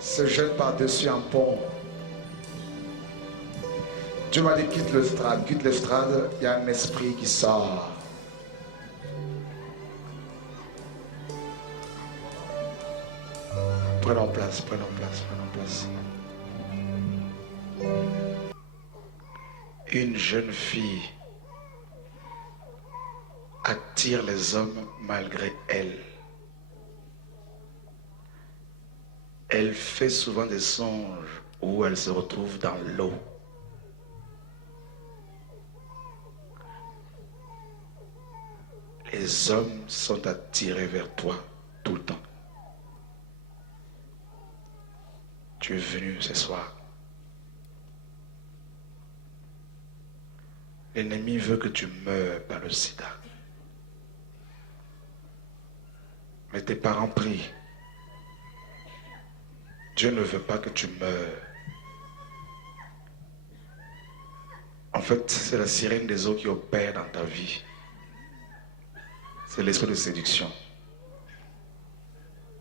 se jette par-dessus un pont. Dieu m'a dit quitte l'estrade, il y a un esprit qui sort. Prenons place, prenons place, prenons place. Une jeune fille attire les hommes malgré elle. Elle fait souvent des songes où elle se retrouve dans l'eau. Les hommes sont attirés vers toi tout le temps. Tu es venu ce soir. L'ennemi veut que tu meurs par le sida. Mais tes parents prient. Dieu ne veut pas que tu meurs. En fait, c'est la sirène des eaux qui opère dans ta vie. C'est l'esprit de séduction.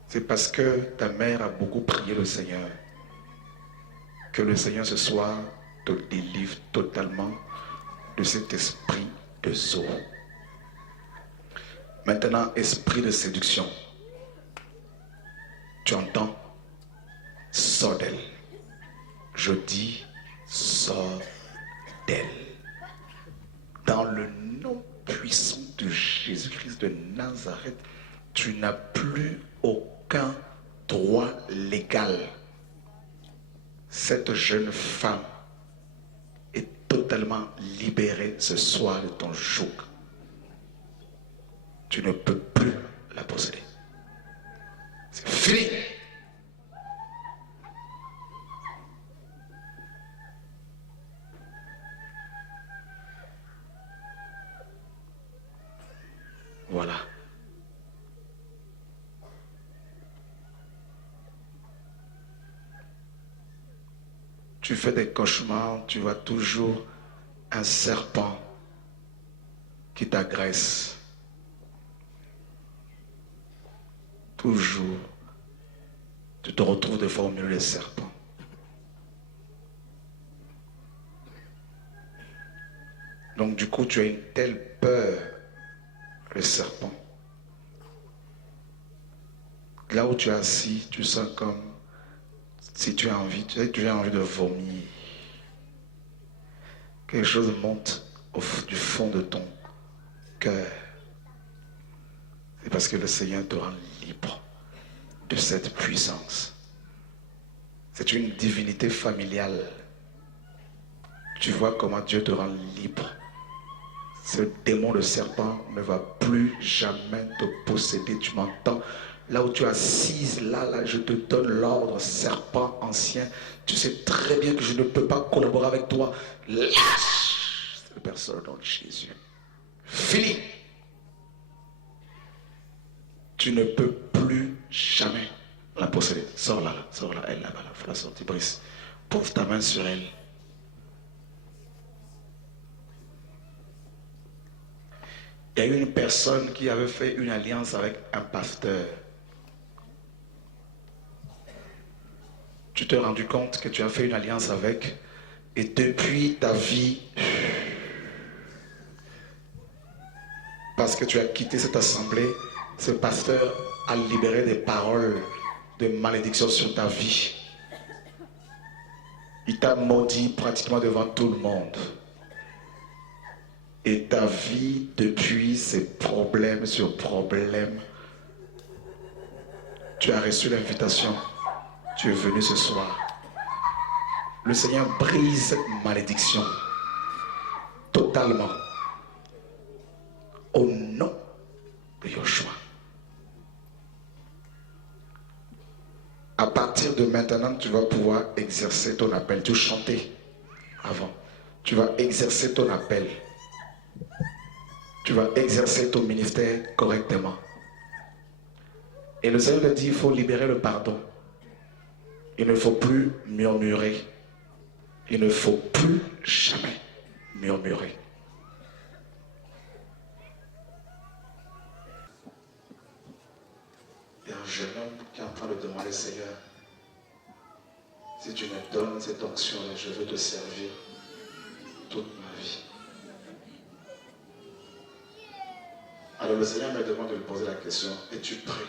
C'est parce que ta mère a beaucoup prié le Seigneur que le Seigneur ce soir te délivre totalement de cet esprit de zoo. Maintenant, esprit de séduction. Tu entends? Sors d'elle. Je dis, sors d'elle. Dans le nom puissant de Jésus-Christ de Nazareth, tu n'as plus aucun droit légal. Cette jeune femme est totalement libérée ce soir de ton joug. Tu ne peux plus la posséder. C'est fini. Voilà. Tu fais des cauchemars, tu vois toujours un serpent qui t'agresse. Toujours. Tu te retrouves des fois au milieu des serpents. Donc du coup, tu as une telle peur, le serpent. Là où tu es assis, tu sens comme si tu as envie, tu as envie de vomir. Quelque chose monte du fond de ton cœur. C'est parce que le Seigneur te rend libre de cette puissance. C'est une divinité familiale. Tu vois comment Dieu te rend libre. Ce démon de serpent ne va plus jamais te posséder. Tu m'entends? Là où tu es assise, là, je te donne l'ordre, serpent ancien. Tu sais très bien que je ne peux pas collaborer avec toi. Lâche cette personne dans Jésus. Fini. Tu ne peux plus jamais la posséder. Sors là, elle là-bas, faut la sortir, Brice. Pose ta main sur elle. Il y a eu une personne qui avait fait une alliance avec un pasteur. Tu t'es rendu compte que tu as fait une alliance avec, et depuis ta vie, parce que tu as quitté cette assemblée, ce pasteur a libéré des paroles de malédiction sur ta vie. Il t'a maudit pratiquement devant tout le monde. Et ta vie, depuis, c'est problème sur problème. Tu as reçu l'invitation. Tu es venu ce soir. Le Seigneur brise cette malédiction totalement. Au nom de Yoshua. À partir de maintenant, tu vas pouvoir exercer ton appel. Tu chantais avant. Tu vas exercer ton appel. Tu vas exercer ton ministère correctement. Et le Seigneur te dit, il faut libérer le pardon. Il ne faut plus murmurer. Il ne faut plus jamais murmurer. un jeune homme qui est en train de demander, Seigneur, si tu me donnes cette onction-là, je veux te servir toute ma vie. Alors le Seigneur me demande de lui poser la question, es-tu prêt?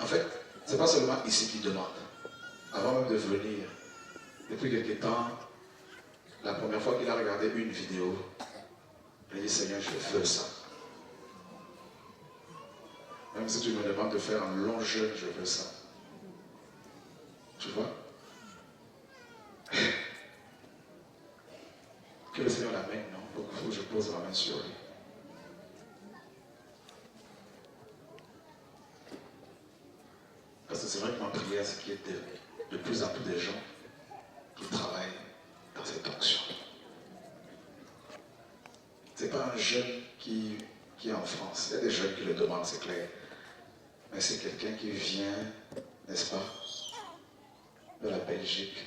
En fait, ce n'est pas seulement ici qu'il demande. Avant même de venir, depuis quelque temps, la première fois qu'il a regardé une vidéo, il a dit, Seigneur, je veux ça. Même si tu me demandes de faire un long jeûne, je veux ça. Tu vois? Que le Seigneur l'amène, non? Donc il faut que je pose ma main sur lui. Parce que c'est vrai que ma prière, c'est qu'il y ait de plus en plus de gens qui travaillent dans cette onction. Ce n'est pas un jeune qui est en France. Il y a des jeunes qui le demandent, c'est clair. Mais c'est quelqu'un qui vient, n'est-ce pas, de la Belgique.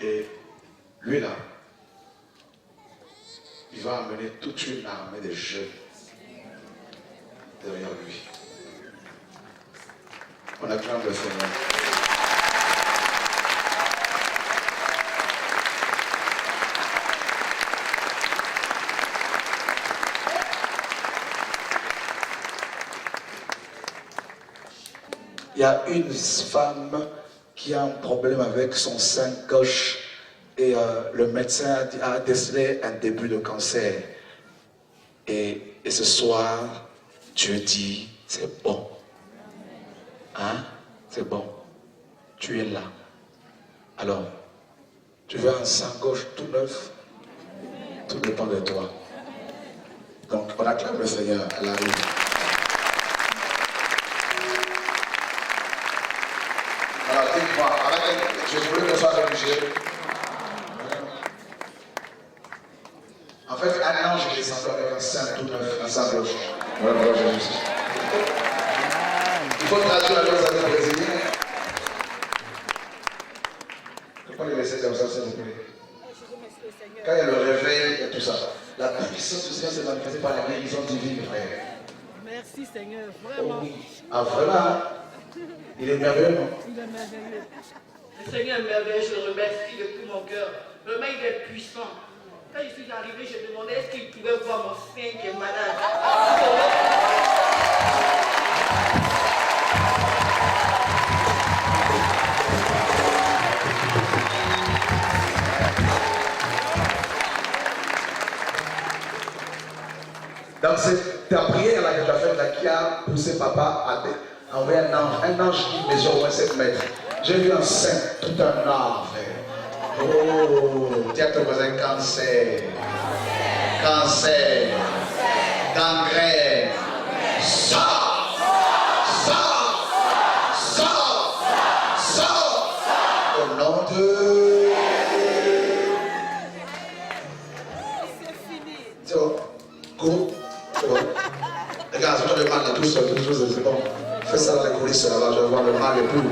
Et lui là, il va amener toute une armée de jeunes derrière lui. On acclame le Seigneur. Il y a une femme qui a un problème avec son sein gauche et le médecin a décelé un début de cancer. Et ce soir, Dieu dit, c'est bon. Hein? C'est bon. Tu es là. Alors, tu veux un sein gauche tout neuf? Tout dépend de toi. Donc, on acclame le Seigneur à la rue. Alors, dites-moi, je voulais que ce soit religieux. En fait, un ange est descendu avec un sein tout neuf, un sein gauche. Voilà pourquoi Jésus. Il faut traduire à nos amis brésiliens. Il ne faut pas les laisser comme ça, s'il vous plaît. Quand il y a le réveil, il y a tout ça. La puissance du Seigneur s'est manifestée par la guérison divine, frère. Merci Seigneur, vraiment. Oh oui. Ah, vraiment? Il est merveilleux, non? Il est merveilleux. Le Seigneur est merveilleux, je le remercie de tout mon cœur. Vraiment, il est puissant. Quand je suis arrivée, je demandais est-ce qu'il pouvait voir mon sein qui est malade. Donc c'est ta prière là que tu as faite là qui a poussé papa à envoyer un ange qui mesure au moins 7 mètres. J'ai vu un sein, tout un arbre, frère. Oh, dis à ton voisin cancer, cancer, gangrène, sort, sort, sort, sort, au nom de... C'est fini. C'est bon, go. Regarde, je vois le mal là, tout seul, c'est bon. Fais ça dans les coulisses là-bas, je vois le mal et tout.